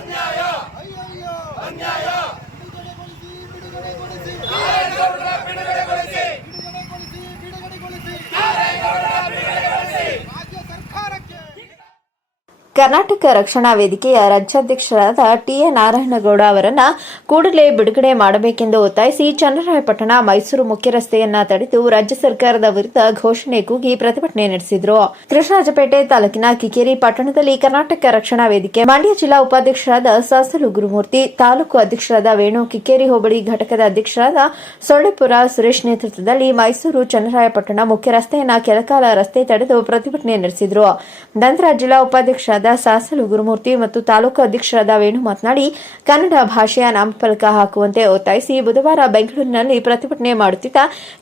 Sonia! Karnataka ರಕ್ಷಣಾ ವೇದಿಕೆಯ ರಾಜ್ಯಾಧ್ಯಕ್ಷರಾದ A Narayanagowda ಅವರನ್ನ ಕೂಡಲೇ ಬಿಡುಗಡೆ ಮಾಡಬೇಕೆಂದು ಒತ್ತಾಯಿಸಿ ಚನ್ನರಾಯಪಟ್ಟಣ ಮೈಸೂರು ಮುಖ್ಯ ರಸ್ತೆಯನ್ನ ತಡೆದು ರಾಜ್ಯ ಸರ್ಕಾರದ ವಿರುದ್ಧ ಘೋಷಣೆ ಕೂಗಿ ಪ್ರತಿಭಟನೆ ನಡೆಸಿದರು. ಕೃಷ್ಣರಾಜಪೇಟೆ ತಾಲೂಕಿನ ಕಿಕೇರಿ ಪಟ್ಟಣದಲ್ಲಿ ಕರ್ನಾಟಕ ರಕ್ಷಣಾ ವೇದಿಕೆ ಮಂಡ್ಯ ಜಿಲ್ಲಾ ಉಪಾಧ್ಯಕ್ಷರಾದ ಸಾಸಲು ಗುರುಮೂರ್ತಿ, ತಾಲೂಕು ಅಧ್ಯಕ್ಷರಾದ ವೇಣು ಕಿಕೇರಿ ಹೋಬಳಿ ಘಟಕದ ಅಧ್ಯಕ್ಷರಾದ ಸೊಳ್ಳೆಪುರ ಸುರೇಶ್ ನೇತೃತ್ವದಲ್ಲಿ ಮೈಸೂರು ಚನ್ನರಾಯಪಟ್ಟಣ ಮುಖ್ಯ ರಸ್ತೆಯನ್ನ ಕೆಲಕಾಲ ರಸ್ತೆ ತಡೆದು ಪ್ರತಿಭಟನೆ ನಡೆಸಿದರು. ನಂತರ ಜಿಲ್ಲಾ ಉಪಾಧ್ಯಕ್ಷರಾದ ಸಾಸಲು ಗುರುಮೂರ್ತಿ ಮತ್ತು ತಾಲೂಕು ಅಧ್ಯಕ್ಷರಾದ ವೇಣು ಮಾತನಾಡಿ, ಕನ್ನಡ ಭಾಷೆಯ ನಾಮಫಲಕ ಹಾಕುವಂತೆ ಒತ್ತಾಯಿಸಿ ಬುಧವಾರ ಬೆಂಗಳೂರಿನಲ್ಲಿ ಪ್ರತಿಭಟನೆ ಮಾಡುತ್ತಿದ್ದ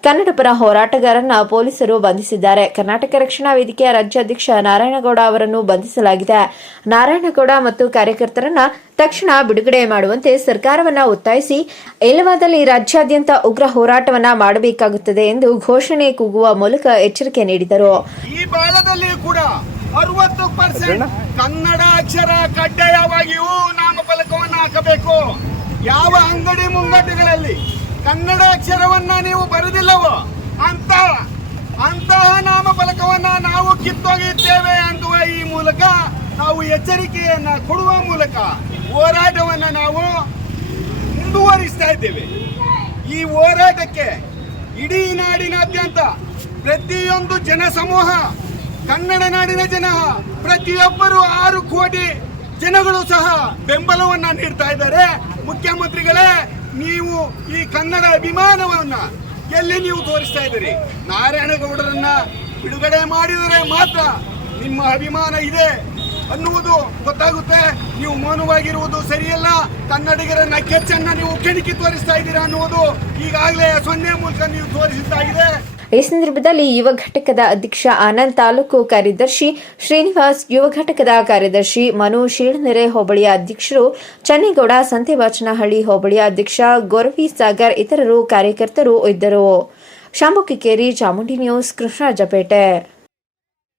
ಕನ್ನಡ ಪರ ಹೋರಾಟಗಾರರನ್ನ ಪೊಲೀಸರು ಬಂಧಿಸಿದ್ದಾರೆ. ಕರ್ನಾಟಕ ರಕ್ಷಣಾ ವೇದಿಕೆಯ ರಾಜ್ಯಾಧ್ಯಕ್ಷ ನಾರಾಯಣಗೌಡ ಅವರನ್ನು ಬಂಧಿಸಲಾಗಿದೆ. ನಾರಾಯಣಗೌಡ ಮತ್ತು ಕಾರ್ಯಕರ್ತರನ್ನ ತಕ್ಷಣ ಬಿಡುಗಡೆ ಮಾಡುವಂತೆ ಸರ್ಕಾರವನ್ನ ಒತ್ತಾಯಿಸಿ, ಇಲ್ಲವಾದಲ್ಲಿ ರಾಜ್ಯಾದ್ಯಂತ ಉಗ್ರ ಹೋರಾಟವನ್ನ ಮಾಡಬೇಕಾಗುತ್ತದೆ ಎಂದು ಘೋಷಣೆ ಕೂಗುವ ಮೂಲಕ ಎಚ್ಚರಿಕೆ ನೀಡಿದರು. ಈ ಕೂಡ ಅರವತ್ತು ಪರ್ಸೆಂಟ್ ಕನ್ನಡ ಅಕ್ಷರ ಕಡ್ಡಾಯವಾಗಿಯೂ ನಾಮಫಲಕವನ್ನು ಹಾಕಬೇಕು. ಯಾವ ಅಂಗಡಿ ಮುಂಗಟ್ಟುಗಳಲ್ಲಿ ಕನ್ನಡ ಅಕ್ಷರವನ್ನ ನೀವು ಬರೆದಿಲ್ಲವೋ ಅಂತ ಅಂತಹ ನಾಮಫಲಕವನ್ನ ನಾವು ಕಿತ್ತೊಗೆಯುತ್ತೇವೆ ಅನ್ನುವ ಈ ಮೂಲಕ ನಾವು ಎಚ್ಚರಿಕೆಯನ್ನ ಕೊಡುವ ಮೂಲಕ ಹೋರಾಟವನ್ನ ನಾವು ಮುಂದುವರಿಸ್ತಾ ಇದ್ದೇವೆ. ಈ ಹೋರಾಟಕ್ಕೆ ಇಡೀ ನಾಡಿನಾದ್ಯಂತ ಪ್ರತಿಯೊಂದು ಜನಸಮೂಹ ಕನ್ನಡ ನಾಡಿನ ಜನ, ಪ್ರತಿಯೊಬ್ಬರು ಆರು ಕೋಟಿ ಜನಗಳು ಸಹ ಬೆಂಬಲವನ್ನ ನೀಡ್ತಾ ಇದ್ದಾರೆ. ಮುಖ್ಯಮಂತ್ರಿಗಳೇ, ನೀವು ಈ ಕನ್ನಡ ಅಭಿಮಾನವನ್ನ ಎಲ್ಲಿ ನೀವು ತೋರಿಸ್ತಾ ಇದ್ದೀರಿ? ನಾರಾಯಣಗೌಡರನ್ನ ಬಿಡುಗಡೆ ಮಾಡಿದರೆ ಮಾತ್ರ ನಿಮ್ಮ ಅಭಿಮಾನ ಇದೆ ಅನ್ನುವುದು ಗೊತ್ತಾಗುತ್ತೆ. ನೀವು ಮೌನವಾಗಿರುವುದು ಸರಿಯಲ್ಲ. ಕನ್ನಡಿಗರನ್ನ ಕೆಚ್ಚನ್ನ ನೀವು ಕೆಣಕಿ ತೋರಿಸ್ತಾ ಇದ್ದೀರಾ ಅನ್ನುವುದು ಈಗಾಗಲೇ ಸೊನ್ನೆ ಮೂಲಕ ನೀವು ತೋರಿಸಿದ್ದಾಗಿದೆ. ಈ ಸಂದರ್ಭದಲ್ಲಿ ಯುವ ಘಟಕದ ಅಧ್ಯಕ್ಷ ಆನಂದ್ ತಾಲೂಕು ಕಾರ್ಯದರ್ಶಿ ಶ್ರೀನಿವಾಸ್, ಯುವ ಘಟಕದ ಕಾರ್ಯದರ್ಶಿ ಮನು ಶೀಳನೆರೆ, ಹೋಬಳಿಯ ಅಧ್ಯಕ್ಷರು ಚನ್ನೇಗೌಡ, ಸಂತೆವಾಚನಹಳ್ಳಿ ಹೋಬಳಿಯ ಅಧ್ಯಕ್ಷ ಗೊರವಿ ಸಾಗರ್, ಇತರರು ಕಾರ್ಯಕರ್ತರು ಇದ್ದರು. ಶಾಂಭು ಕಿಕ್ಕೇರಿ ಚಾಮುಂಡಿ ನ್ಯೂಸ್, ಕೃಷ್ಣರಾಜಪೇಟೆ.